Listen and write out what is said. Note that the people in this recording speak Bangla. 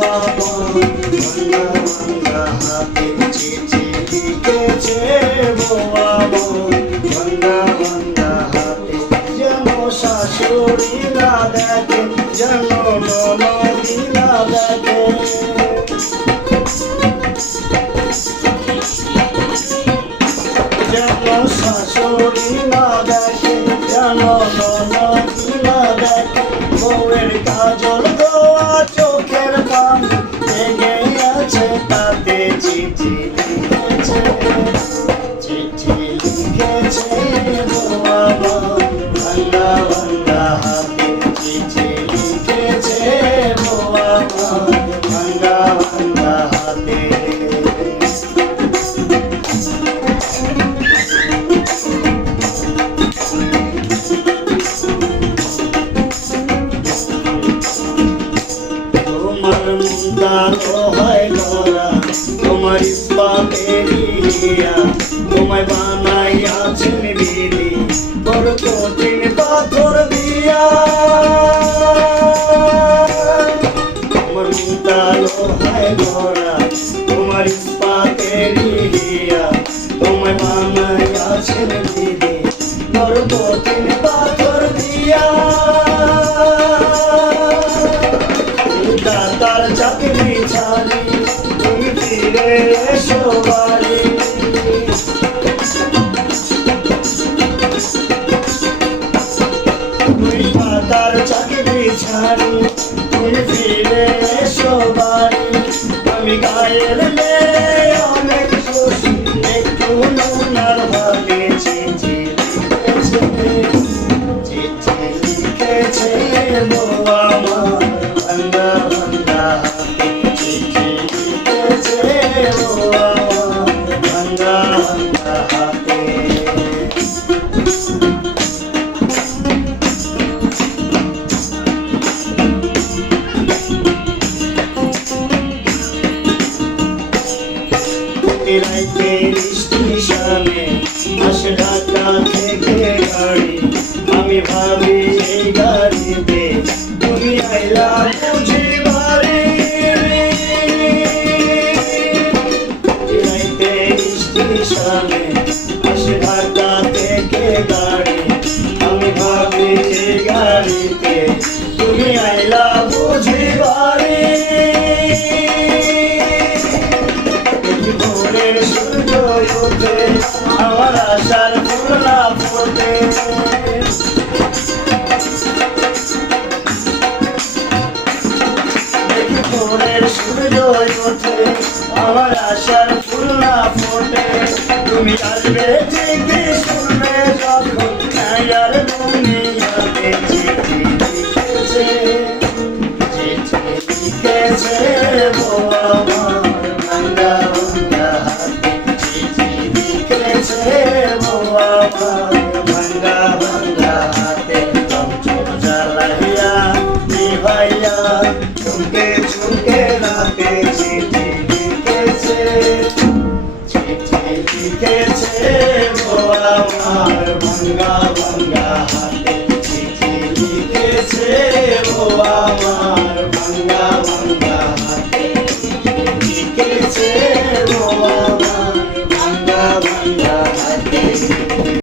ভাঙা ভাঙা হাতে চিঠি লিখেছে বোয়া ভাঙা ভাঙা হাতে যেন শাশুড়ি না দেখে যেন ননদি না দেখে যেন শাশুড়ি না দেখে যেন ননদি না দেখে বউয়ের কাজল দেওয়া চোখের পানি লেগে আছে তাতে চিঠি লিখেছে বাবা ভাঙা ভাঙা হাতে চিঠি লিখেছে বাবা ভাঙা ভাঙা হাতে তোমার মুন্ডা হয় গড়া তোমার ইস্পাতের হিয়া তোমায় বানাইয়াছেন বিধি বড় কঠিন পাথর দিয়া তোমার মুন্ডা হয় গড়া তোমার ইস্পাতের হিয়া তোমায় বানাইয়াছেন বিধি বড় কঠিন পাথর দিয়া দাতার চাকরি ছাড়ি তুমি ফিরে এসো বাড়ি তুমি দাতার চাকরি ছাড়ি তুমি ফিরে এসো বাড়ি আমি গায়ের মেয়ে অনেক খুশি একটু নুনার ভাবে চিঠি লিখেছে বোয়া ভাঙা ভাঙা হাতে চিঠি লিখেছে বোয়া ভাঙা ভাঙা হাতে রাইতে স্টেশনে আসে ঢাকা থেকে গাড়ি আমি ভাবি এই গাড়িতে তুমি আইলা বুঝি বাড়ি রাইতে স্টেশনে আসে ঢাকা থেকে গাড়ি আমি ভাবি এই গাড়িতে তুমি আইলা বুঝি বাড়ি ভোরের সূর্য ওঠে আমার আশার ফুল না ফোটে ভোরের সূর্য ওঠে আমার আশার ফুল না ফোটে তুমি আসবে ঠিকই শুনবে যখন আর দুনিয়াতে চিঠি লিখেছে বোয়া ভাঙা ভাঙা হাতে চিঠি লিখেছে বোয়া ভাঙা ভাঙা হাতে চোখ জ্বালাইয়া নিভাইয়া তুমি